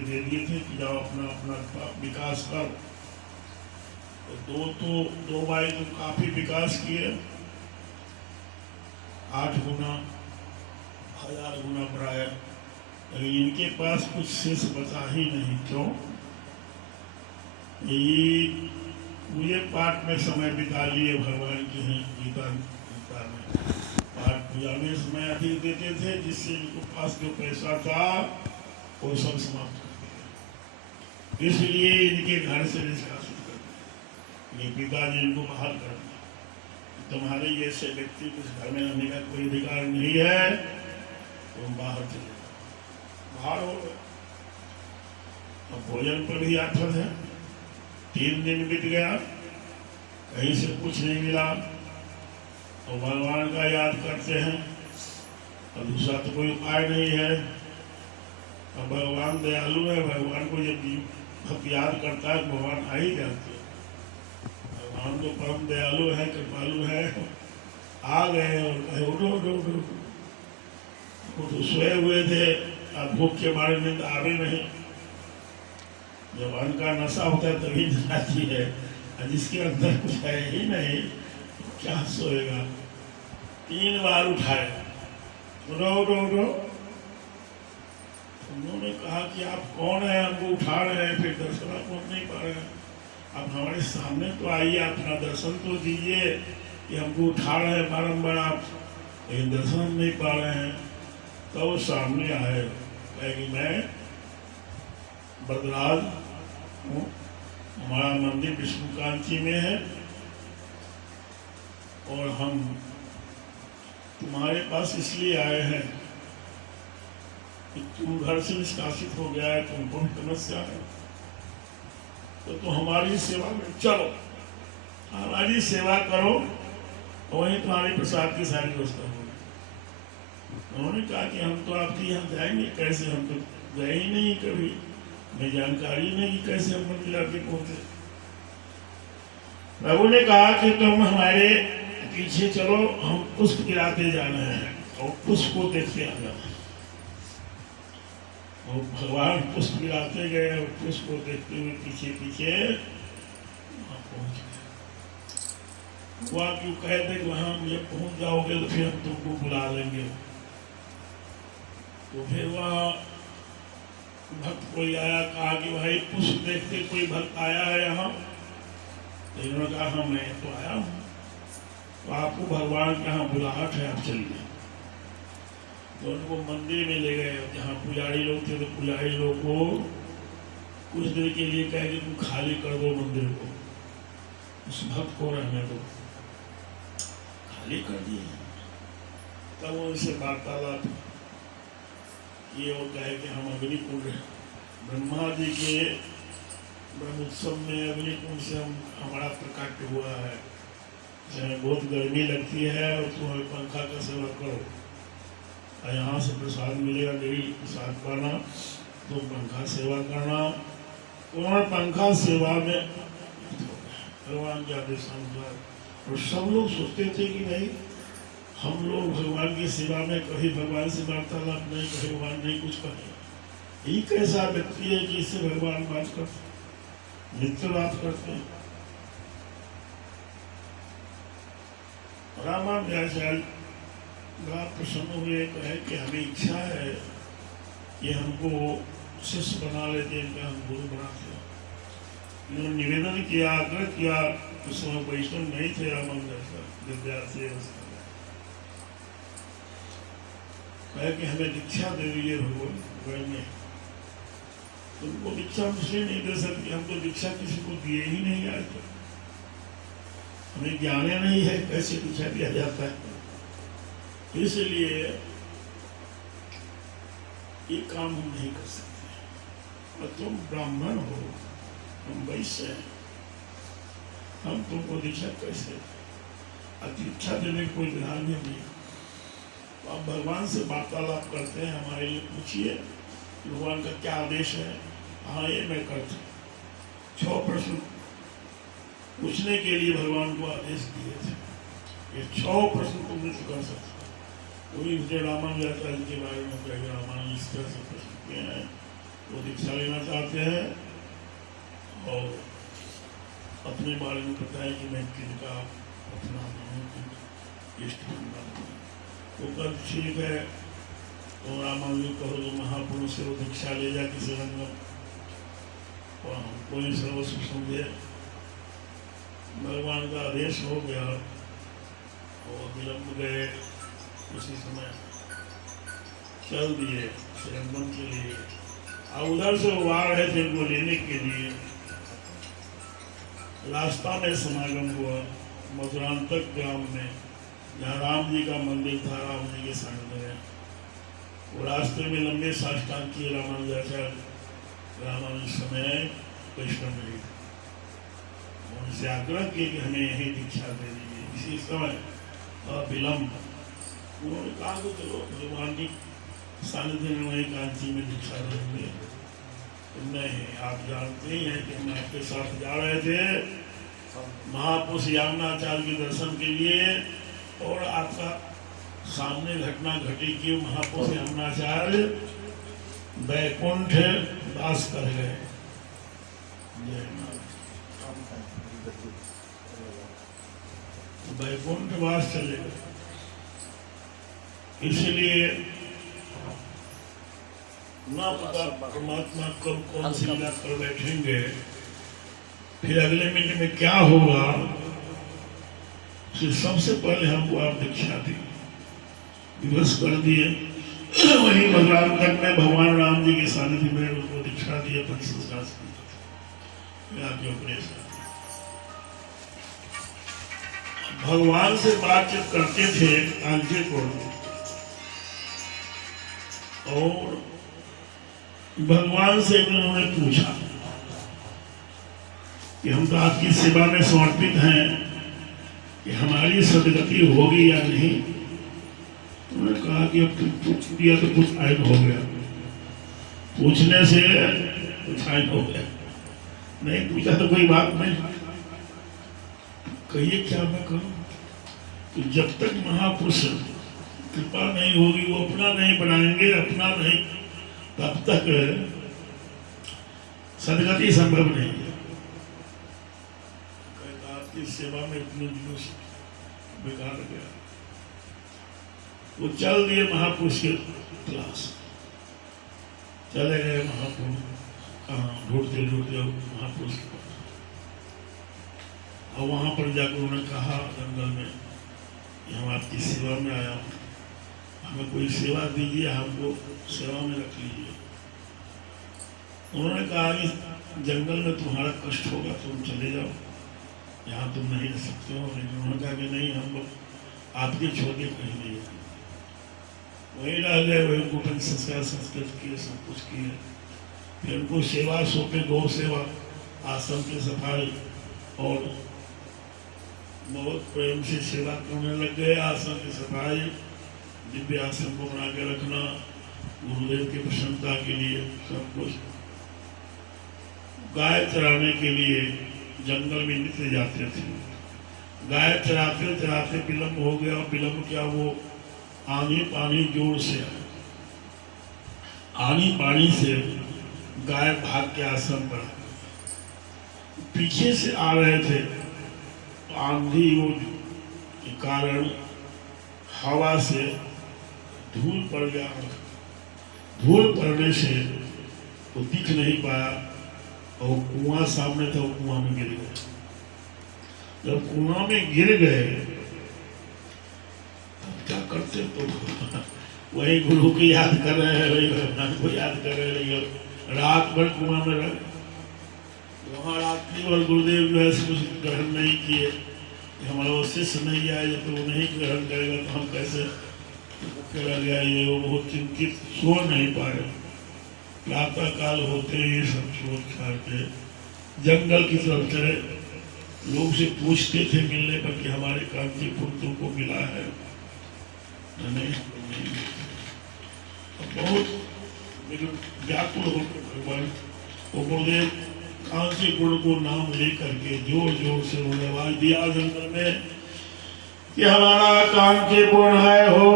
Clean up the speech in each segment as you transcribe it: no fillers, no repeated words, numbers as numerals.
दे दिए थे कि जाओ अपना अपना विकास कर। तो दो भाई तो काफी विकास किए, 8 गुना 1000 गुना बढ़ाया, लेकिन इनके पास कुछ शेष बचा ही नहीं। क्यों? ये पूरे पाठ में समय बिता लिए भगवान की हैं गीता में पाठ पूजा में समय अधिक देते थे, जिससे इनके पास जो पैसा था वो सब समाप्त कर दिया। इसलिए इनके घर से निष्कासित कर दिया, ये पिताजी इनको बाहर कर दिया। तुम्हारे जैसे व्यक्ति को इस घर में रहने का कोई अधिकार नहीं है, तुम बाहर चले जाओ। बाहर हो गए। अब भोजन पर भी आफत है। 3 दिन बीत गया, कहीं से कुछ नहीं मिला, तो भगवान का याद करते हैं, और दूसरा तो कोई उपाय नहीं है। अब भगवान दयालु है, भगवान को जब भक्त याद करता है भगवान आ ही जाते हैं। भगवान तो परम दयालु है, कृपालु है। आ गए और कहे उठो उठो उठो। वो तो सोए हुए थे, अब भूख के बारे में आवे नहीं। जब अन्न का नशा होता है तभी नींद आती है, और जिसके अंदर कुछ है ही नहीं तो क्या सोएगा। 3 बार उठाए, उठो उठो उठो। उन्होंने कहा कि आप कौन है, हमको उठा रहे हैं, फिर दर्शन आप नहीं पा रहे हैं। आप हमारे सामने तो आइए, अपना दर्शन तो दीजिए कि हमको उठा रहे हैं बारम्बार आप, लेकिन दर्शन हम नहीं पा रहे हैं। तब वो सामने आए, कहे कि मैं बदराज हूँ, हमारा मंदिर विष्णुकांची में है, और हम तुम्हारे पास इसलिए आए हैं कि तुम घर से निष्कासित हो गया है, तुमको भी समस्या है, तो हमारी सेवा में चलो, हमारी सेवा करो, वहीं तुम्हारी प्रसाद की सारी व्यवस्था होगी। उन्होंने कहा कि हम तो आपके यहाँ जाएंगे कैसे, हम तो गए ही नहीं कभी, हमें जानकारी नहीं कि कैसे हम मंदिर आके पहुंचे। प्रभु ने कहा कि तुम हमारे पीछे चलो, हम पुष्प गिराते जाना है और पुष्प को देखते आना। और भगवान पुष्प गिराते गए और पुष्प को देखते हुए पीछे पीछे वहां पहुंच गए। वहां क्यों कहते कि वहां जब पहुंच जाओगे तो फिर हम तुमको बुला लेंगे। तो फिर वहां भक्त कोई आया, कहा कि भाई पुष्प देखते कोई भक्त आया है यहाँ? तो इन्होंने कहा हाँ मैं तो आया हूँ, तो आपको भगवान के यहाँ बुलाहट है, आप चलिए। तो उनको मंदिर में ले गए, जहाँ पुजारी लोग थे, तो पुजारी लोग को कुछ देर के लिए कहे कि तुम खाली कर दो मंदिर को, उस भक्त को रहने दो। खाली कर दिए। तब उनसे वार्तालाप ये वो कहे कि हम अग्निकुंड ब्रह्मा जी के ब्रह्मोत्सव में अग्निकुंड से हमारा प्रकट हुआ है, हमें बहुत गर्मी लगती है और तुम हमें पंखा का सेवा करो, और यहाँ से प्रसाद मिलेगा, डेली प्रसाद पाना, तो पंखा सेवा करना। उन्होंने पंखा सेवा में भगवान के आदेशानुसार। और सब लोग सोचते थे कि नहीं, हम लोग भगवान की सेवा में कभी भगवान से वार्तालाप नहीं, कभी भगवान नहीं कुछ कहे। एक ऐसा व्यक्ति है कि इससे भगवान बात करते, मित्र बात करते हैं। रामाचार्य बड़ा प्रसन्न हुए, कहे कि हमें इच्छा है कि हमको शिष्य बना लेते, इनका हम गुरु बनाते। इन्होंने निवेदन किया, आग्रह किया, उस समय वैष्णव नहीं थे रामाचार्य विद्यार्थी अवस्था में, कहे कि हमें दीक्षा दे दीजिए भगवान ने। तुमको दीक्षा मुझे नहीं दे सकती, हम तो दीक्षा किसी को दिए ही नहीं आज तक, हमें ज्ञान नहीं है कैसे दीक्षा दिया जाता है, इसलिए ये काम हम नहीं कर सकते। और तुम ब्राह्मण हो, हम वैश्य हैं, हम तुमको दीक्षा कैसे, दीक्षा देने कोई ध्यान नहीं। आप भगवान से वार्तालाप करते हैं, हमारे लिए पूछिए भगवान का क्या आदेश है। हाँ ये मैं करता हूँ। 6 प्रश्न पूछने के लिए भगवान को आदेश दिए थे, ये 6 प्रश्न तुम नहीं कर सकते। वही मुझे रामानुजाचार्य के बारे में कहेगा, रामानुज इस तरह से प्रश्न किए हैं वो दीक्षा लेना चाहते हैं और अपने बारे में बताए कि मैं किनका अपना हूँ, इष्ट बंदा हूँ। तो कल ठीक है, तो रामानुज कहो जो महापुरुष से वो दीक्षा ले जा किसी रंगम और हमको ही सर्वस्व समझे। भगवान का आदेश हो गया और विलम्ब गए, उसी समय चल दिए श्रीरंगम के लिए। और उधर से वो आ रहे थे इनको लेने के लिए। रास्ता में समागम हुआ मधुरांतक ग्राम में, जहाँ राम जी का मंदिर था, राम जी के सामने। वो रास्ते में लंबे साष्टांग किए रामानुजाचार्य। रामानुज समय वैष्णव नहीं, उनसे आग्रह किए कि हमें यही दीक्षा दे दीजिए इसी समय विलम्ब। उन्होंने कहा कि चलो भगवान की सानिध्य में वही कांची में दीक्षा देंगे। नहीं, आप जानते ही हैं कि हम आपके साथ जा रहे थे महापुरुष यामुनाचार्य के दर्शन के लिए, और आपका सामने घटना घटी कि महापुरुष यामुनाचार्य वैकुंठ वास कर गए। वैकुंठ वास चले गए, इसलिए ना पता परमात्मा कब कौन सी लीला कर बैठेंगे, फिर अगले मिनट में क्या होगा। सबसे पहले हमको आप दीक्षा दी, विवश कर दिए। वही मधुरांतक में भगवान राम जी के सानिध्य में उनको दीक्षा दी अपन संस्कार के उपदेश। भगवान से बातचीत करते थे कांचे को, और भगवान से उन्होंने पूछा कि हम तो आपकी सेवा में समर्पित हैं, कि हमारी सदगति होगी या नहीं। उन्होंने कहा कि अब तुम पूछ दिया तो कुछ आयन हो गया, पूछने से कुछ आयन हो गया, नहीं पूछा तो कोई बात नहीं। कहिए क्या मैं करूं? तो जब तक महापुरुष कृपा नहीं होगी, वो अपना नहीं बनाएंगे, अपना नहीं, तब तक सदगति संभव नहीं है। आपकी सेवा में इतने दिनों से बेकार गया। वो चल दिए महापुरुष के क्लास, चले गए महापुरुष, कहाँ ढूंढते ढूंढते महापुरुष के पास। और वहां पर जाकर उन्होंने कहा जंगल में कि हम आपकी सेवा में आया हूँ, हमें कोई सेवा दीजिए, हमको सेवा में रख लीजिए। उन्होंने कहा कि जंगल में तुम्हारा कष्ट होगा, तुम चले जाओ, यहाँ तुम नहीं रह सकते हो। लेकिन उन्होंने कहा कि नहीं, हम लोग आपके छोड़ के कहीं नहीं जाएंगे। वहीं रह गए, वही उनको संस्कार संस्कृत किए, सब कुछ किए। फिर उनको सेवा सौंपे, गौ सेवा, आश्रम की सफाई, और बहुत प्रेम से सेवा करने लग गए। आश्रम की सफाई, दिव्य आश्रम को बना के रखना, गुरुदेव की प्रसन्नता के लिए सब कुछ। गाय चराने के लिए जंगल में निकले जाते थे। गाय चराते चराते विलम्ब हो गया। विलम्ब क्या, वो आनी पानी जोर से आनी पानी से गाय भाग के आश्रम पर पीछे से आ रहे थे। आंधी के कारण हवा से धूल पड़ गया। धूल पड़ने से वो दिख नहीं पाया, और कुआं सामने था, वो कुआं में गिर गए। जब कुआं में गिर गए तब क्या करते, तो वही गुरु की याद कर रहे हैं, वही भगवान को याद कर रहे हैं। रात भर कुआं में रहे। वहाँ रात्रि और गुरुदेव जो है कुछ ग्रहण नहीं किए। हमारा वो शिष्य नहीं आए, तो वो नहीं ग्रहण करेगा तो हम कैसे करा गया। ये वो बहुत चिंतित, सो नहीं पाए। प्रातः काल होते ही सब छोड़ छाड़ के जंगल की तरफ चले। लोग से पूछते थे मिलने पर कि हमारे कांचीपुर तुमको मिला है? नहीं। बहुत व्याकुल होकर भगवान वो गुरुदेव कांचीपुर को नाम लेकर के जोर जोर से उन्होंने आवाज दिया जंगल में कि हमारा कांचीपुर है हो।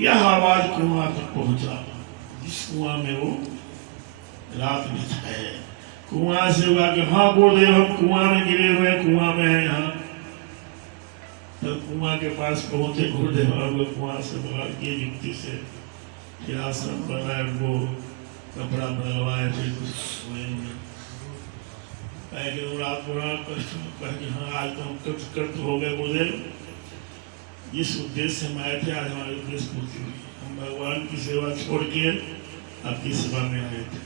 यह आवाज कुआं तक पहुंचा। जिस कुआं में वो रात बिताए। कुआं से हुआ कि हाँ गुरुदेव हम कुआं में गिरे हुए, कुआं में है यहाँ। तब कुआं के पास पहुंचे गुरुदेव और कुआं से बाहर की युक्ति से फिर आसन बनाए, वो कपड़ा बनवाए, फिर सोएंगे। रात को कष्ट कह कि हाँ आज तो हम कृत हो गए गुरुदेव, जिस उद्देश्य से हम आए थे आज हमारे उद्देश्य पूर्ति हुई। हम भगवान की सेवा छोड़ के आपकी सेवा में आए थे।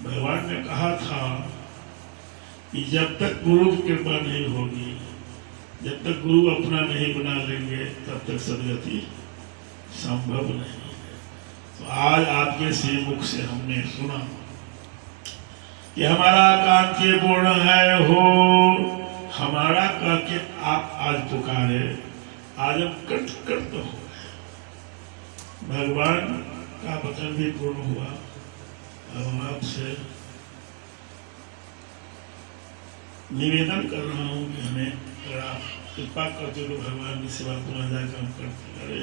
भगवान ने कहा था कि जब तक गुरु की कृपा नहीं होगी, जब तक गुरु अपना नहीं बना लेंगे, तब तक सदगति संभव नहीं है। तो आज आपके श्री मुख से हमने सुना कि हमारा कांति पूर्ण है हो, हमारा कांति आप आज पुकारे, आज हम कृत हो गए। भगवान का वचन भी पूर्ण हुआ। अब हम आपसे निवेदन कर रहा हूँ कि हमें अगर आप कृपा करते तो भगवान की सेवा पुनः जाकर हम करते। अरे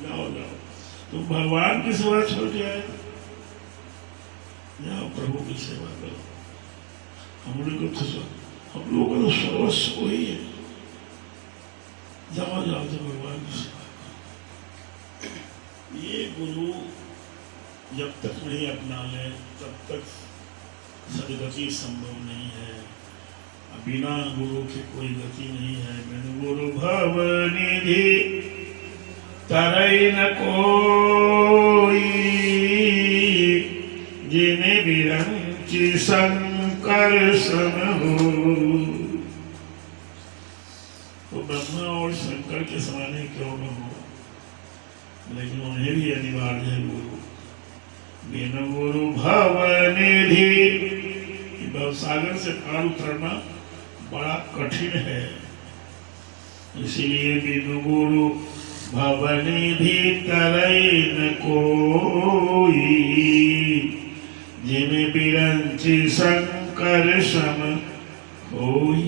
जाओ जाओ, तुम भगवान की सेवा छोड़ के आए, जाओ प्रभु की सेवा करो। हम लोगों को तो सर्वस्व वही है। जाओ जाओ तो भगवान की सेवा करो। ये गुरु जब तक नहीं अपना ले तब तक सदगति संभव नहीं है। बिना गुरु के कोई गति नहीं है। बिन गुरु भव निधि तरई न कोई, जिने बिरंची शंकर सम हो। तो ब्रह्मा और शंकर के समाने क्यों न हो, लेकिन उन्हें भी अनिवार्य है गुरु। बिन गुरु भव निधि, सागर से पार उतरना बड़ा कठिन है। इसीलिए बिनु गुरु भव निधि तरई न कोई, जिमे बिरंची शंकर सम होई।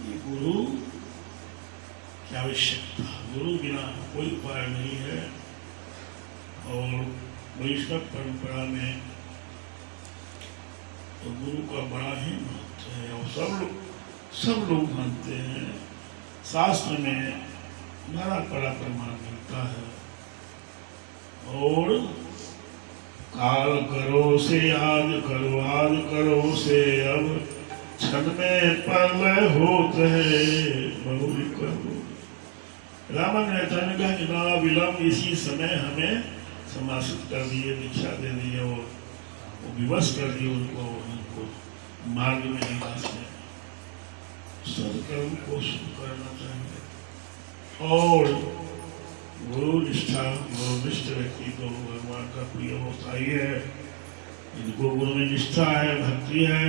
ये गुरु की आवश्यकता, गुरु बिना कोई उपाय नहीं है। और वैष्णव परंपरा में तो गुरु का बड़ा ही महत्व है और सब लोग मानते हैं। शास्त्र में बड़ा प्रमाण मिलता है। और काल करो से आज करो, आज करो से अब, क्षण में पल होत है बहुरी करो। रामन ने कहा कि ना विलंब, इसी समय हमें समासित कर दिए, दीक्षा दे दिए और वो विवश कर दिए उनको मार्ग में निवास में। सदकर्म को शुरू करना चाहिए। और गुरु निष्ठा, गुरुनिष्ठ व्यक्ति को भगवान का प्रिय होता ही है। इनको गुरु में निष्ठा है, भक्ति है,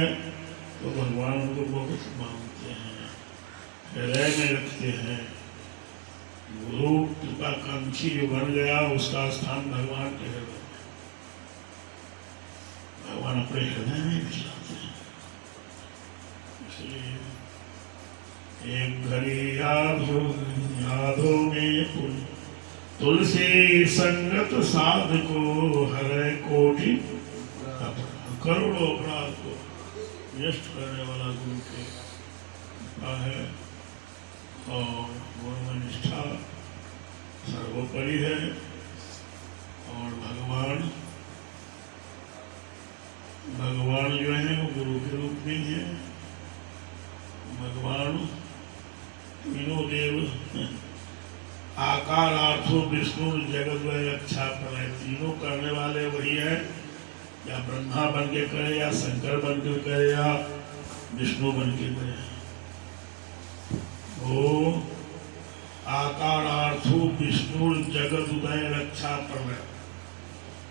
तो भगवान उनको बहुत मानते हैं, हृदय में रखते हैं। गुरु कृपाकांक्षी जो बन गया, उसका स्थान भगवान के हृदय में, भगवान अपने हृदय में खिलाते हैं। इसलिए एक घड़ी यादों में तुलसी संगत साध को, हरे कोटि करोड़ों अपराध को नष्ट करने वाला गुरु के कृपा है। और गुरु में निष्ठा सर्वोपरि है। और भगवान जो है वो गुरु के रूप में ही है। भगवान तीनों देव, आकारार्थो विष्णु जगत व रक्षा प्रलय, तीनों करने वाले वही है। या ब्रह्मा बन के करे, या शंकर बन के करे, या विष्णु बन के करे। वो आकारार्थो विष्णु जगत उदय रक्षा प्रलय,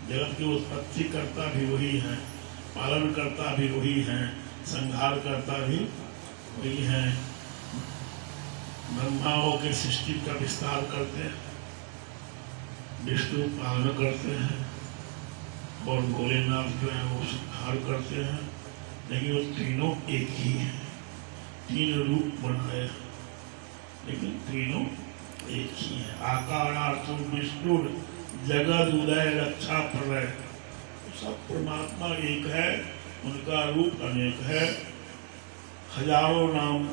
जगत की उत्पत्ति करता भी वही है, पालन करता भी वही है, संहार करता भी वही है। ब्रह्माओं के सृष्टि का विस्तार करते हैं, विष्णु पालन करते हैं, और भोलेनाथ जो है वो संहार करते हैं। लेकिन वो तीनों एक ही हैं। तीन रूप बनाए, लेकिन तीनों एक ही है। आकारार्थो विष्णु जगत उदय रक्षा प्रलय, सब परमात्मा एक है, उनका रूप अनेक है। हजारों नाम,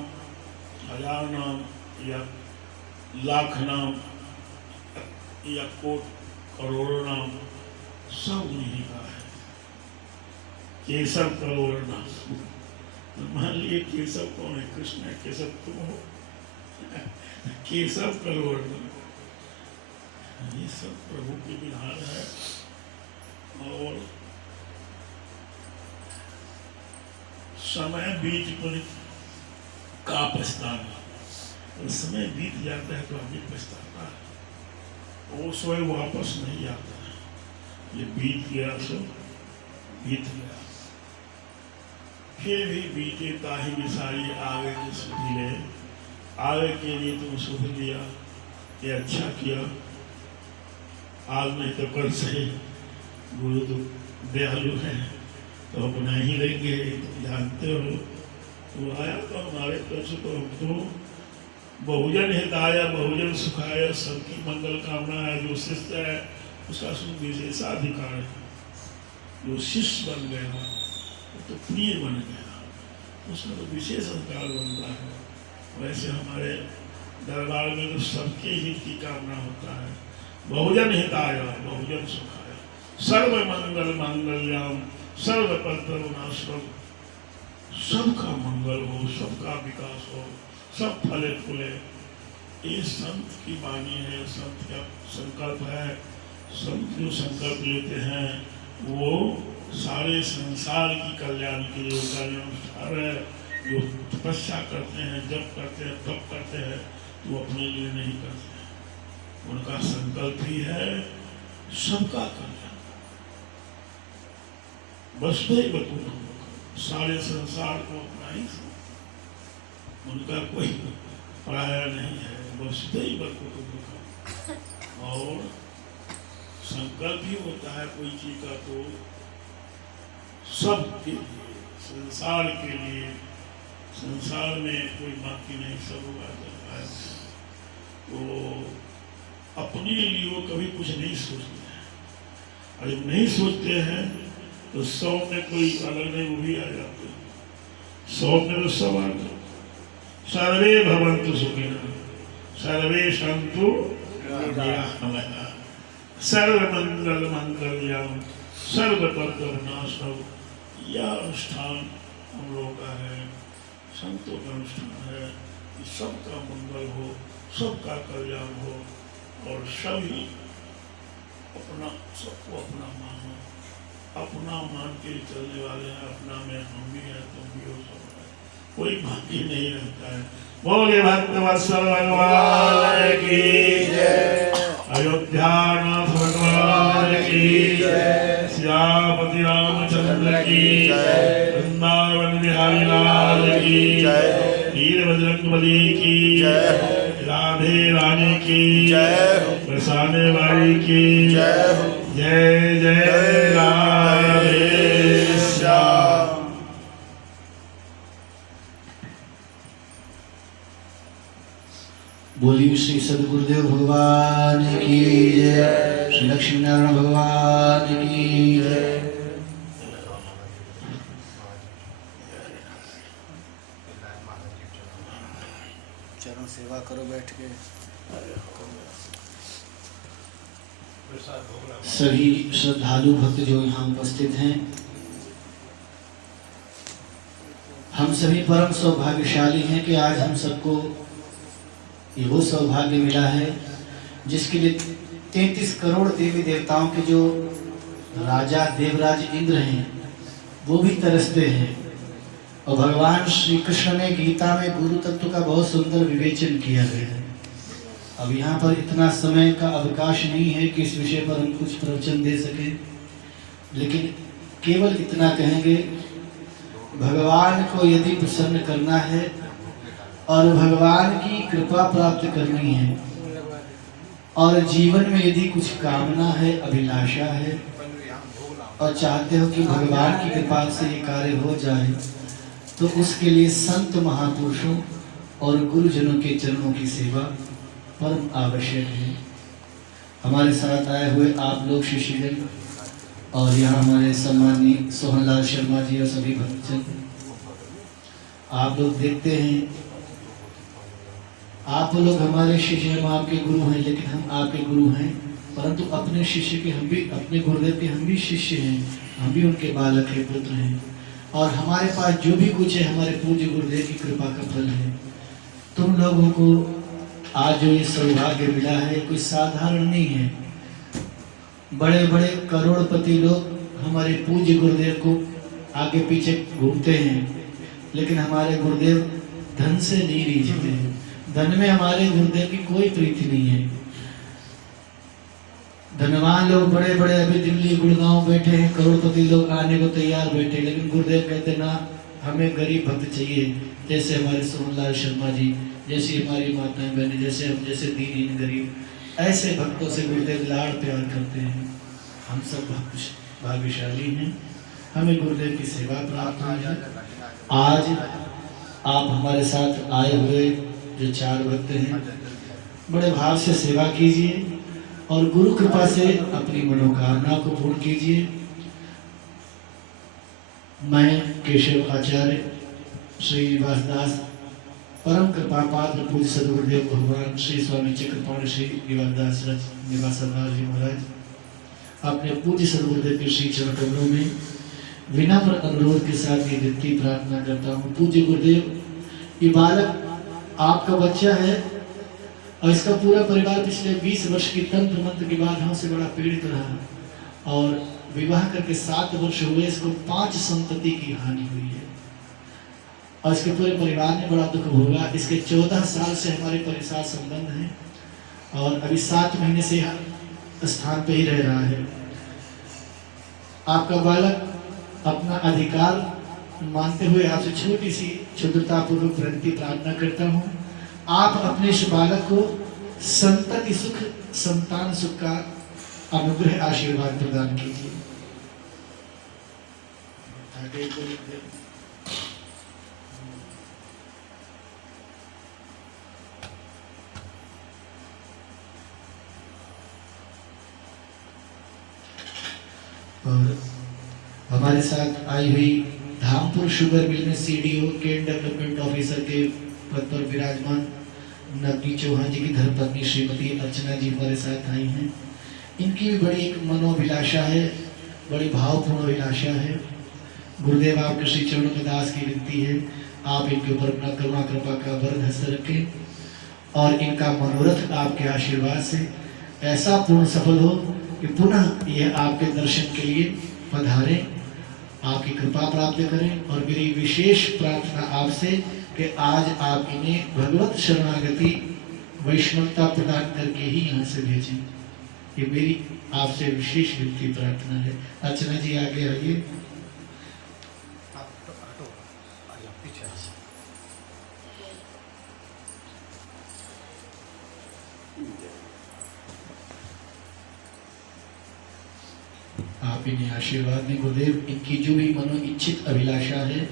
हजार नाम या लाख नाम या कोट करोड़ों नाम सब उन्हीं का है। केशव करोड़ नाम, मान लिए केशव कौन है? कृष्ण है। केशव तुम हो? केशव करोड़ नाम, ये सब प्रभु के विधान है। और समय बीत पर का पछताना, और समय बीत जाता है तो आदमी पछताता है, वो स्वयं वापस नहीं आता है। ये बीत गया सो बीत गया, फिर भी बीते ताही विसारी आगे के सुधी ले, आगे के लिए तुम सुध लिया, ये अच्छा किया, आज नहीं तो कल सही। गुरु तो दयालु है तो अपना ही लेंगे, तुम जानते हो। तो आया तो हमारे तरफ से, तो हम तो बहुजन हिताय बहुजन सुखाय, सबकी मंगल कामना है। जो शिष्य है उसका विशेषाधिकार है। जो शिष्य बन गया वो तो प्रिय बन गया, उसका तो विशेष अधिकार बनता है। वैसे हमारे दरबार में तो सबके हित की कामना होता है। बहुजन हिताय बहुजन सुखाय, सर्व मंगल मंगल्याम सर्वपत्र विनाशम, सबका मंगल हो, सबका विकास हो, सब फले फूले। ये संत की वाणी है, संत का संकल्प है। संत जो संकल्प लेते हैं वो सारे संसार की कल्याण के लिए उनका अनुष्ठान है। जो तपस्या करते हैं, जप करते हैं, तप करते हैं, तो अपने लिए नहीं करते हैं। उनका संकल्प ही है सबका कल्याण। वसुधैव कुटुम्बकम, सारे संसार को अपना ही, उनका कोई पराया नहीं है। वसुधैव कुटुम्बकम। और संकल्प ही होता है कोई चीज का तो सब के लिए, संसार के लिए। संसार में कोई बाकी नहीं, सब होगा है। तो अपने लिए वो कभी कुछ नहीं सोचते हैं, और जब नहीं सोचते हैं तो 100 में कोई अलग नहीं, वो भी आ जाते हैं। 100 में तो सब आ गए। सर्वे भवन्तु सुखिनः सर्वे सन्तु निरामयाः सर्वमंगल मंगल्यम सर्वपत्र विनाशम। यह अनुष्ठान हम लोगों का है, संतों का अनुष्ठान है कि सबका मंगल हो, सबका कल्याण हो, और सभी अपना, सबको अपना मानो। अपना मान के चलने वाले हैं। अपना में हम भी हैं, तुम भी हो, सब है, कोई बाकी नहीं रहता है। बोले भक्तवत्सल भगवान की जय, अयोध्या नाथ भगवान की जय, सियापति रामचंद्र की जय, वृंदावन बिहारी लाल की जय, वीर बजरंगबली की जय, राधे रानी की जय, बरसाने वाली की जय। जय जय राधे श्याम। बोलिए श्री सदगुरुदेव भगवान की जय, श्री लक्ष्मी नारायण भगवान की जय। चरण सेवा करो बैठ के। सभी श्रद्धालु भक्त जो यहाँ उपस्थित हैं, हम सभी परम सौभाग्यशाली हैं कि आज हम सबको ये वो सौभाग्य मिला है जिसके लिए 33 करोड़ देवी देवताओं के जो राजा देवराज इंद्र हैं वो भी तरसते हैं। और भगवान श्री कृष्ण ने गीता में गुरु तत्व का बहुत सुंदर विवेचन किया गया है। अब यहाँ पर इतना समय का अवकाश नहीं है कि इस विषय पर हम कुछ प्रवचन दे सकें, लेकिन केवल इतना कहेंगे, भगवान को यदि प्रसन्न करना है और भगवान की कृपा प्राप्त करनी है और जीवन में यदि कुछ कामना है, अभिलाषा है और चाहते हो कि भगवान की कृपा से ये कार्य हो जाए, तो उसके लिए संत महापुरुषों और गुरुजनों के चरणों की सेवा परम आवश्यक है। हमारे साथ आए हुए आप लोग शिष्यगण और यहाँ हमारे सम्मानीय सोहनलाल शर्मा जी और सभी भक्तजन, आप लोग देखते हैं, आप लोग हमारे शिष्य, हम आपके गुरु हैं, लेकिन हम आपके गुरु हैं परंतु अपने शिष्य के हम भी, अपने गुरुदेव के हम भी शिष्य हैं, हम भी उनके बालक हैं, पुत्र हैं। और हमारे पास जो भी कुछ है हमारे पूज्य गुरुदेव की कृपा का फल है। तुम लोगों को आज जो ये सौभाग्य मिला है कोई साधारण नहीं है। बड़े बड़े करोड़पति लोग हमारे पूज्य गुरुदेव को आगे पीछे घूमते हैं, लेकिन हमारे गुरुदेव धन से नहीं रीझते हैं। धन में हमारे गुरुदेव की कोई प्रीति नहीं है। धनवान लोग बड़े बड़े अभी दिल्ली गुड़गांव बैठे हैं, करोड़पति लोग आने को तैयार बैठे, लेकिन गुरुदेव कहते ना, हमें गरीब भक्त चाहिए। जैसे हमारे सोहनलाल शर्मा जी, जैसी हमारी माताएं बहनें, जैसे हम जैसे दीनहीन गरीब, ऐसे भक्तों से गुरुदेव लाड़ प्यार करते हैं। हम सब भाग्यशाली हैं, हमें गुरुदेव की सेवा प्राप्त हुई है। आज आप हमारे साथ आए हुए जो 4 भक्त हैं, बड़े भाव से सेवा कीजिए और गुरु कृपा से अपनी मनोकामना को पूर्ण कीजिए। मैं केशव आचार्य श्री वासदास परम कृपा पात्र पूज्य सदगुरुदेव भगवान श्री स्वामी चक्रपाणी श्री निवासदास निवासदास जी महाराज अपने पूज्य सदगुरुदेव के श्री चरण कमलों में विनम्र अनुरोध के साथ ये विनती प्रार्थना करता हूँ। पूज्य गुरुदेव, ये बालक आपका बच्चा है और इसका पूरा परिवार पिछले 20 वर्ष की तंत्र मंत्र की बाधाओं से बड़ा पीड़ित रहा और विवाह करके 7 वर्ष हुए, इसको 5 संतति की हानि हुई है और इसके पूरे परिवार में बड़ा दुख होगा। इसके 14 साल से हमारे परिवार संबंध हैं और अभी 7 महीने से स्थान पे ही रह रहा है। आपका बालक अपना अधिकार मानते हुए आपसे छोटी सी क्षुद्रतापूर्वक विनती प्रार्थना करता हूँ, आप अपने इस बालक को संतति सुख, संतान सुख का अनुग्रह आशीर्वाद प्रदान कीजिए। और हमारे साथ आई हुई धामपुर शुगर मिल में सीडीओ केन डेवलपमेंट ऑफिसर के पद पर विराजमान नवनी चौहान जी की धर्मपत्नी श्रीमती अर्चना जी हमारे साथ आई हैं। इनकी भी बड़ी एक मनोभिलाषा है, बड़ी भावपूर्ण अभिलाषा है। गुरुदेव आपके श्री चरणों में दास की विनती है, आप इनके ऊपर अपना करुणा कृपा का वरद हस्त रखें और इनका मनोरथ आपके आशीर्वाद से ऐसा पूर्ण सफल हो कि पुनः यह आपके दर्शन के लिए पधारें, आपकी कृपा प्राप्त करें। और मेरी विशेष प्रार्थना आपसे कि आज आप इन्हें भगवत शरणागति वैष्णवता प्रदान करके ही यहाँ से भेजें, ये मेरी आपसे विशेष विनती प्रार्थना है। अर्चना जी आगे आइए। आप इन्हें आशीर्वाद दें। गुरुदेव, इनकी जो भी मनो इच्छित अभिलाषा है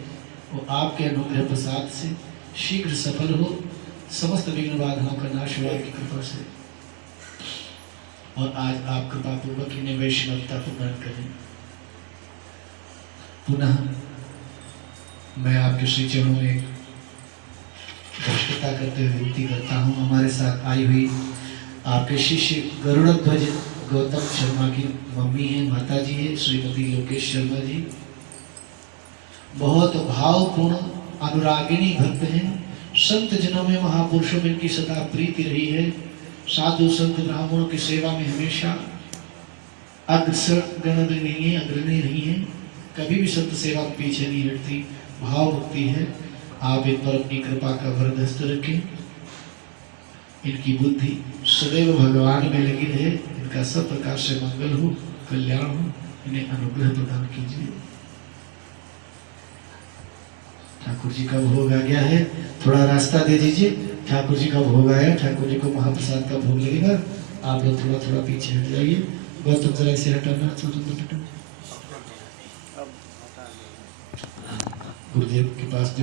वो आपके अनुग्रह प्रसाद से शीघ्र सफल हो, समस्त विघ्न बाधाओं का नाश हो आपकी कृपा से। और आज आप कृपा पूर्वक इन्हें वैष्णवता प्रदान करें। पुनः मैं आपके श्री चरणों में धृष्टता करते हुए विनती करता हूँ, हमारे साथ आई हुई आपके शिष्य गरुड़ध्वज गौतम शर्मा की मम्मी है, माता जी है, श्रीमती लोकेश शर्मा जी, बहुत भावपूर्ण अनुरागिणी भक्त हैं। संत जनों में, महापुरुषों में इनकी सदा प्रीति रही है। साधु संत ब्राह्मणों की सेवा में हमेशा अग्रणी नहीं है, कभी भी संत सेवा के पीछे नहीं हटती, भाव भक्ति है। आप इन पर अपनी कृपा का वरद हस्त रखें, इनकी बुद्धि सदैव भगवान में लगी रहे, इनका सब प्रकार से मंगल हो, कल्याण हो, इन्हें अनुग्रह प्रदान कीजिए। ठाकुर जी का भोग आ गया है, थोड़ा रास्ता दे दीजिए। ठाकुर जी का भोग आया, ठाकुर जी को महाप्रसाद का भोग लगेगा, आप लोग थोड़ा थोड़ा पीछे हट जाइए। गौतम जरा ऐसे हटाना, गुरुदेव के पास